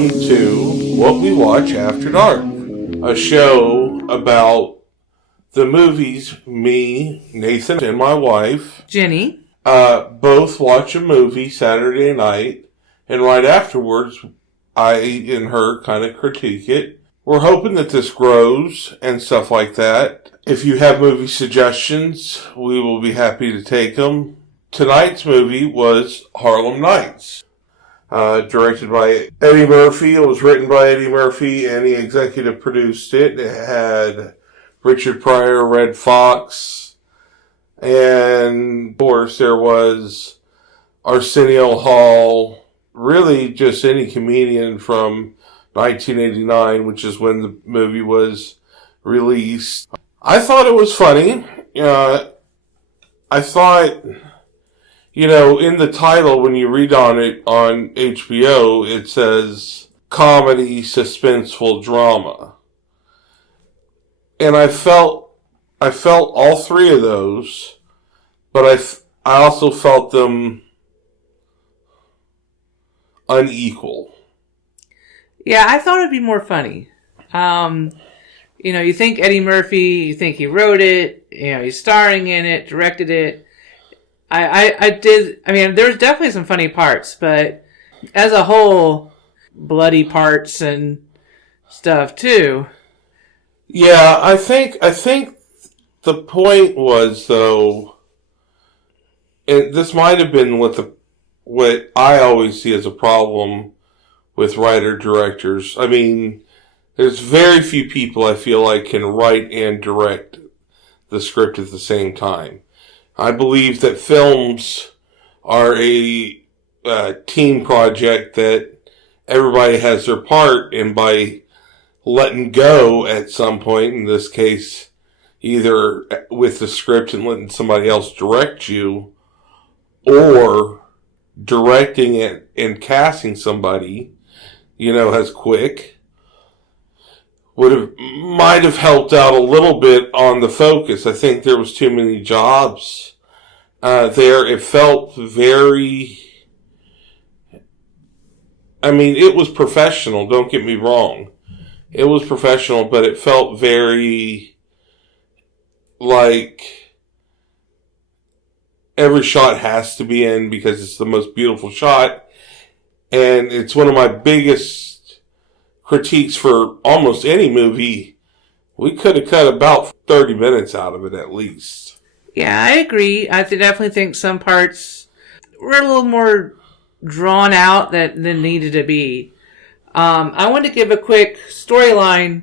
welcome to What We Watch After Dark, a show about the movies me, Nathan, and my wife, Jenny, both watch a movie Saturday night, and right afterwards, I and her kind of critique it. We're hoping that this grows and stuff like that. If you have movie suggestions, we will be happy to take them. Tonight's movie was Harlem Nights. Directed by Eddie Murphy. It was written by Eddie Murphy, and he executive produced it. It had Richard Pryor, Red Fox, and of course there was Arsenio Hall. Really just any comedian from 1989, which is when the movie was released. I thought it was funny. I thought... in the title, when you read on it on HBO, it says comedy, suspenseful drama. And I felt all three of those, but I also felt them unequal. Yeah, I thought it'd be more funny. You think Eddie Murphy, you think he wrote it, he's starring in it, directed it. There's definitely some funny parts, but as a whole, bloody parts and stuff too. Yeah, I think the point was, though, and this might have been what I always see as a problem with writer-directors. I mean, there's very few people I feel like can write and direct the script at the same time. I believe that films are a team project that everybody has their part, and by letting go at some point, in this case, either with the script and letting somebody else direct you, or directing it and casting somebody, as quick, might have helped out a little bit on the focus. I think there was too many jobs there. It felt very... it was professional, don't get me wrong. It was professional, but it felt very like every shot has to be in because it's the most beautiful shot. And it's one of my biggest critiques for almost any movie. We could have cut about 30 minutes out of it at least. Yeah, I agree. I definitely think some parts were a little more drawn out than needed to be. I want to give a quick storyline,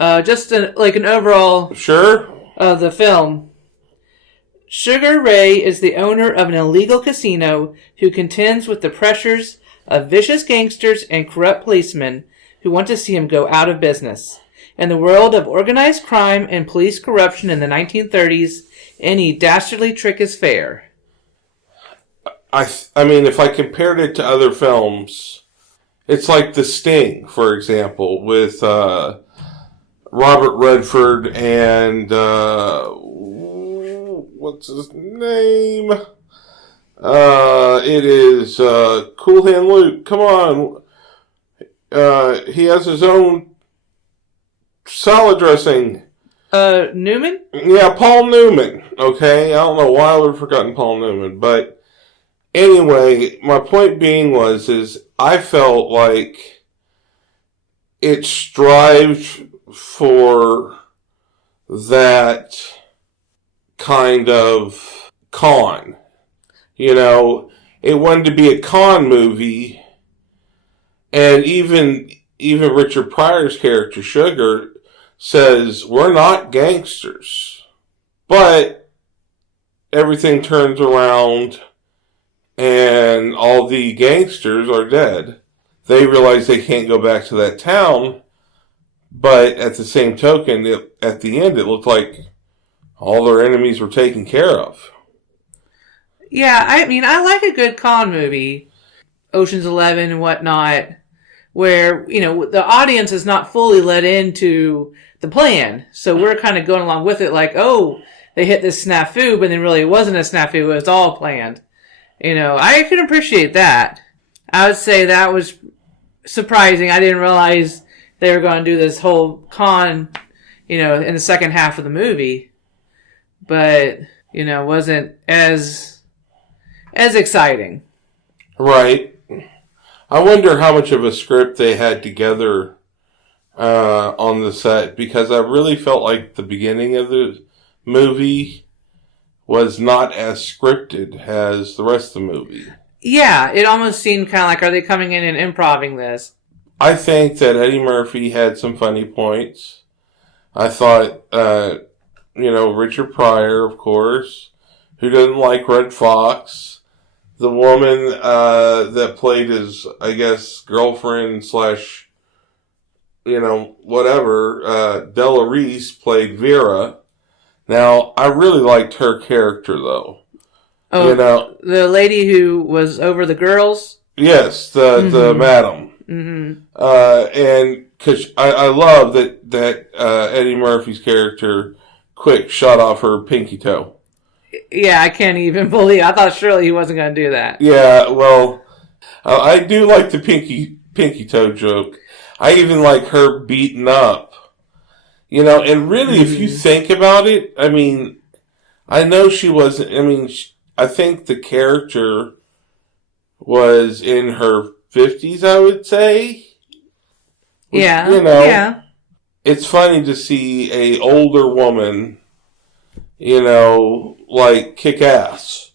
just an overall sure of the film. Sugar Ray is the owner of an illegal casino who contends with the pressures of vicious gangsters and corrupt policemen who want to see him go out of business. In the world of organized crime and police corruption in the 1930s, any dastardly trick is fair. If I compared it to other films, it's like The Sting, for example, with Robert Redford and what's his name? It is Cool Hand Luke. Come on. He has his own salad dressing. Newman? Yeah, Paul Newman. Okay, I don't know why I would have forgotten Paul Newman, but anyway, my point being is I felt like it strived for that kind of con. It wanted to be a con movie, and even Richard Pryor's character, Sugar, says, we're not gangsters. But everything turns around and all the gangsters are dead. They realize they can't go back to that town, but at the same token, at the end, it looked like all their enemies were taken care of. Yeah, I like a good con movie, Ocean's 11 and whatnot, where, the audience is not fully let into the plan. So we're kind of going along with it like, oh, they hit this snafu, but then really it wasn't a snafu, it was all planned. I can appreciate that. I would say that was surprising. I didn't realize they were going to do this whole con, in the second half of the movie. But, wasn't as exciting. Right. I wonder how much of a script they had together on the set, because I really felt like the beginning of the movie was not as scripted as the rest of the movie. Yeah, it almost seemed kind of like, are they coming in and improvising this? I think that Eddie Murphy had some funny points. I thought, Richard Pryor, of course, who doesn't like Red Fox. The woman that played his, I guess, girlfriend slash, whatever, Della Reese played Vera. Now, I really liked her character, though. Oh, the lady who was over the girls? Yes, the madam. Mm-hmm. And because I love that Eddie Murphy's character quick shot off her pinky toe. Yeah, I can't even believe. I thought surely he wasn't going to do that. Yeah, well, I do like the pinky toe joke. I even like her beaten up. And really, if you think about it, I mean, I know she wasn't. I mean, I think the character was in her 50s, I would say. Yeah. Yeah. It's funny to see a older woman, like kick ass.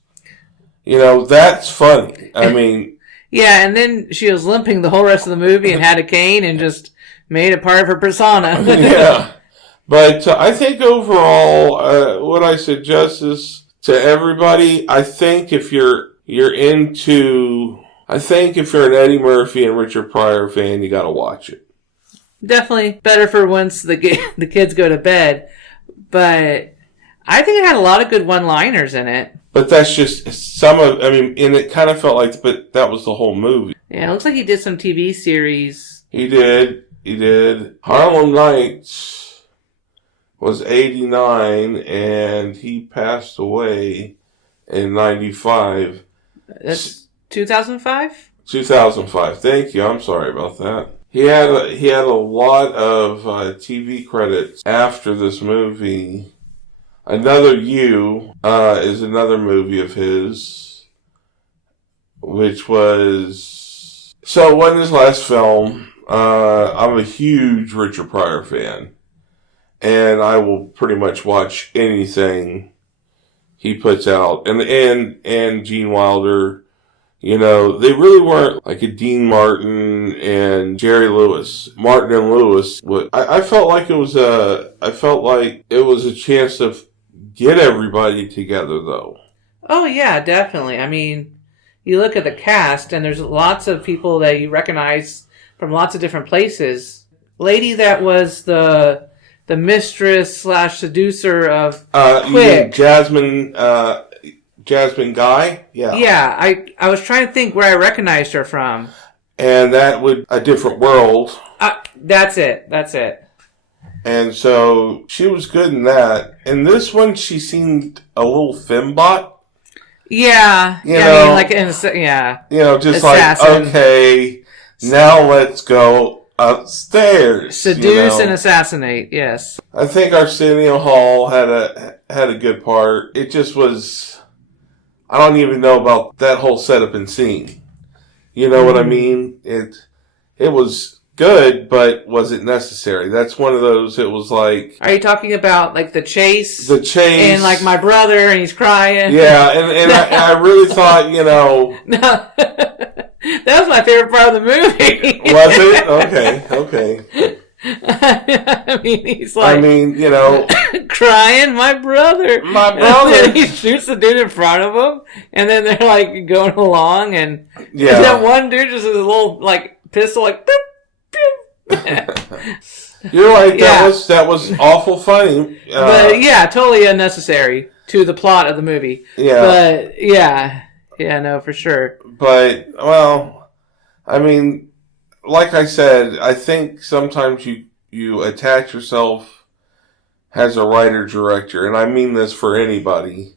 That's funny. I mean. Yeah, and then she was limping the whole rest of the movie and had a cane and just made it part of her persona. Yeah. But I think overall, what I suggest is to everybody, I think if you're an Eddie Murphy and Richard Pryor fan, you got to watch it. Definitely better for once the kids go to bed. But I think it had a lot of good one-liners in it. But that's just and it kind of felt like, but that was the whole movie. Yeah, it looks like he did some TV series. He did. Harlem Nights was 89, and he passed away in 95. That's 2005? 2005. Thank you. I'm sorry about that. He had a lot of TV credits after this movie. Another You is another movie of his, which was... So, when his last film, I'm a huge Richard Pryor fan. And I will pretty much watch anything he puts out. And Gene Wilder, they really weren't like a Dean Martin and Jerry Lewis. Martin and Lewis. I felt like it was a chance to get everybody together, though. Oh, yeah, definitely. I mean, you look at the cast, and there's lots of people that you recognize from lots of different places. Lady that was the mistress slash seducer of Quick. Jasmine Guy? Yeah. Yeah, I was trying to think where I recognized her from. And that would A Different World. That's it. And so she was good in that. In this one, she seemed a little fembot. Yeah. Just assassin. Like, okay, now let's go upstairs. Seduce and assassinate, yes. I think Arsenio Hall had a good part. It just was, I don't even know about that whole setup and scene. You know what I mean? It was good, but was it necessary? That's one of those, it was like... Are you talking about, like, the chase? The chase. And, like, my brother, and he's crying. Yeah, and I really thought, No. That was my favorite part of the movie. Was it? Okay. I mean, he's like... crying, my brother. My brother. And then he shoots the dude in front of him, and then they're, like, going along, and... Yeah. And then one dude just with a little, like, pistol, like... Boop, You're right, that was awful funny. But, yeah, totally unnecessary to the plot of the movie. Yeah. But, yeah, no, for sure. But, well, I mean, like I said, I think sometimes you attach yourself as a writer-director, and I mean this for anybody.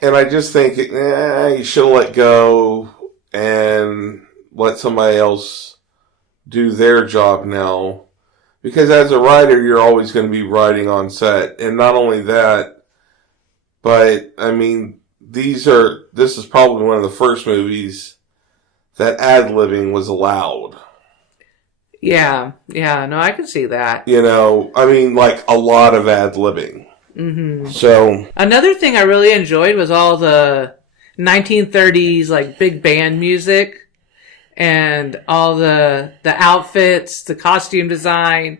And I just think, you should have let go and let somebody else do their job now. Because as a writer, you're always going to be writing on set. And not only that, but, I mean, this is probably one of the first movies that ad-libbing was allowed. Yeah, no, I can see that. You know, I mean, like, a lot of ad-libbing. Mm-hmm. So... Another thing I really enjoyed was all the 1930s, like, big band music. And all the outfits, the costume design.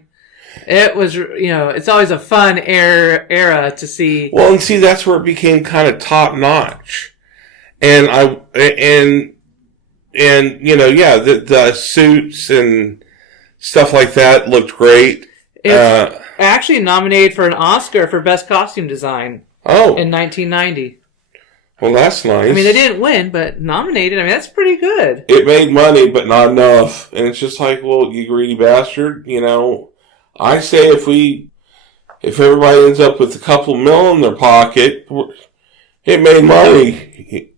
It was, it's always a fun era to see. Well, and see, that's where it became kind of top notch. And the suits and stuff like that looked great. It's actually nominated for an Oscar for Best Costume Design. Oh. In 1990. Well, that's nice. I mean, they didn't win, but nominated. I mean, that's pretty good. It made money, but not enough. And it's just like, well, you greedy bastard, I say if everybody ends up with a couple mil in their pocket, it made money.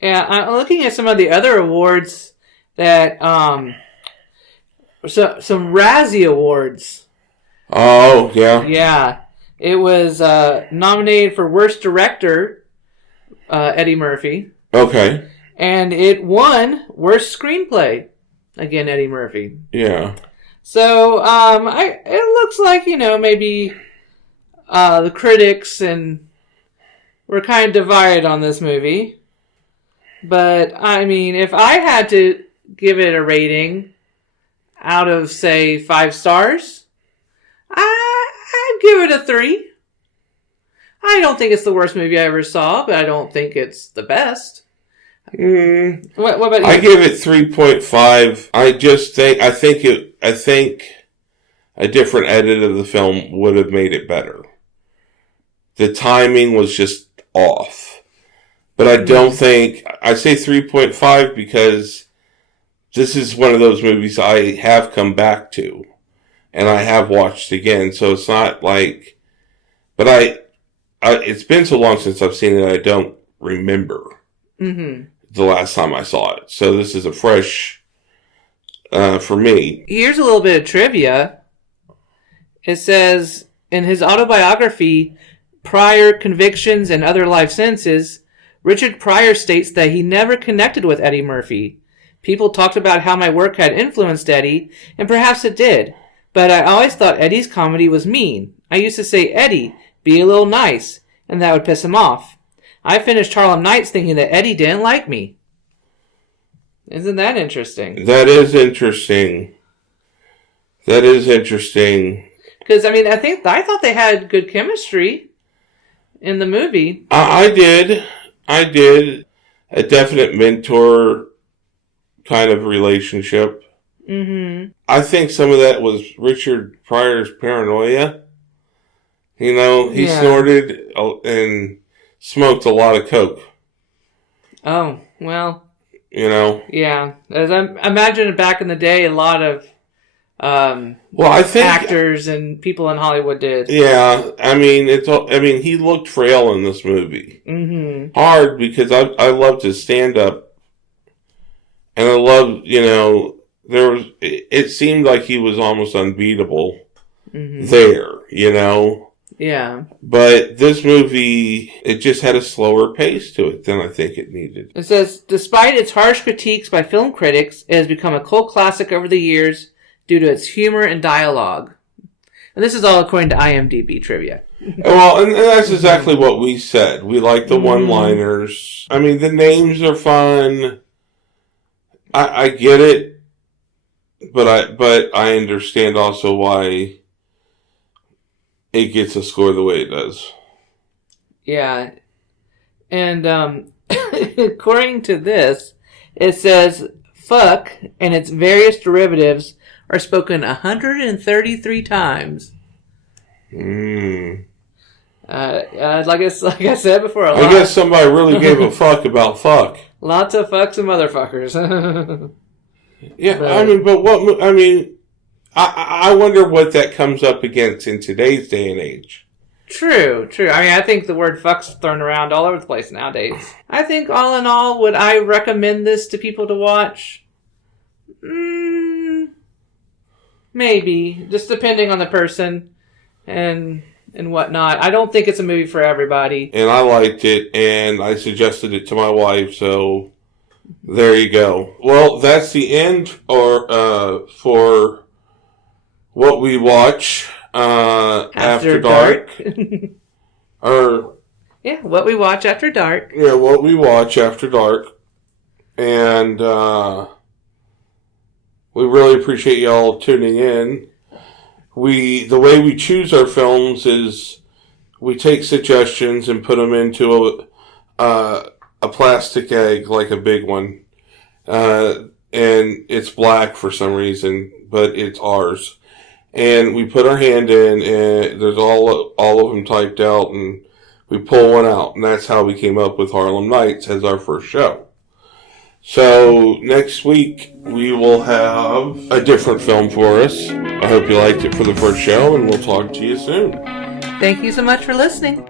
Yeah, I'm looking at some of the other awards that, some Razzie Awards. Oh, yeah. Yeah. It was nominated for Worst Director, Eddie Murphy. Okay. And it won Worst Screenplay. Again, Eddie Murphy. Yeah. So, it looks like, maybe the critics were kind of divided on this movie. But, I mean, if I had to give it a rating out of, say, 5 stars, I'd give it a 3. I don't think it's the worst movie I ever saw, but I don't think it's the best. What about you? I give it 3.5. I think a different edit of the film would have made it better. The timing was just off. But I don't think... I say 3.5 because this is one of those movies I have come back to. And I have watched again. So it's not like... But it's been so long since I've seen it, I don't remember the last time I saw it. So this is a fresh for me. Here's a little bit of trivia. It says, in his autobiography, Pryor, Convictions and Other Life Sentences, Richard Pryor states that he never connected with Eddie Murphy. People talked about how my work had influenced Eddie, and perhaps it did. But I always thought Eddie's comedy was mean. I used to say, Eddie, be a little nice, and that would piss him off. I finished Harlem Nights thinking that Eddie didn't like me. Isn't that interesting? That is interesting. Because, I mean, I thought they had good chemistry in the movie. I did. A definite mentor kind of relationship. Mm-hmm. I think some of that was Richard Pryor's paranoia. He snorted and smoked a lot of coke. Oh, well. Yeah. As I imagine back in the day, a lot of I think actors and people in Hollywood did. Yeah, I mean, he looked frail in this movie. Mm-hmm. Hard because I loved his stand-up. And I loved, it seemed like he was almost unbeatable there. Yeah. But this movie, it just had a slower pace to it than I think it needed. It says, despite its harsh critiques by film critics, it has become a cult classic over the years due to its humor and dialogue. And this is all according to IMDb trivia. Well, and that's exactly what we said. We like the one-liners. I mean, the names are fun. I get it. But I understand also why it gets a score the way it does. Yeah. And according to this, it says, fuck and its various derivatives are spoken 133 times. Mm. Like I said before, I guess somebody really gave a fuck about fuck. Lots of fucks and motherfuckers. Yeah, but I wonder what that comes up against in today's day and age. True. I mean, I think the word fuck's thrown around all over the place nowadays. I think all in all, would I recommend this to people to watch? Maybe, just depending on the person and whatnot. I don't think it's a movie for everybody. And I liked it, and I suggested it to my wife, so there you go. Well, that's the end for what we watch after dark. Yeah, what we watch after dark. Yeah, what we watch after dark. And we really appreciate y'all tuning in. The way we choose our films is we take suggestions and put them into a plastic egg, like a big one. And it's black for some reason, but it's ours. And we put our hand in, and there's all of them typed out, and we pull one out. And that's how we came up with Harlem Nights as our first show. So next week we will have a different film for us. I hope you liked it for the first show, and we'll talk to you soon. Thank you so much for listening.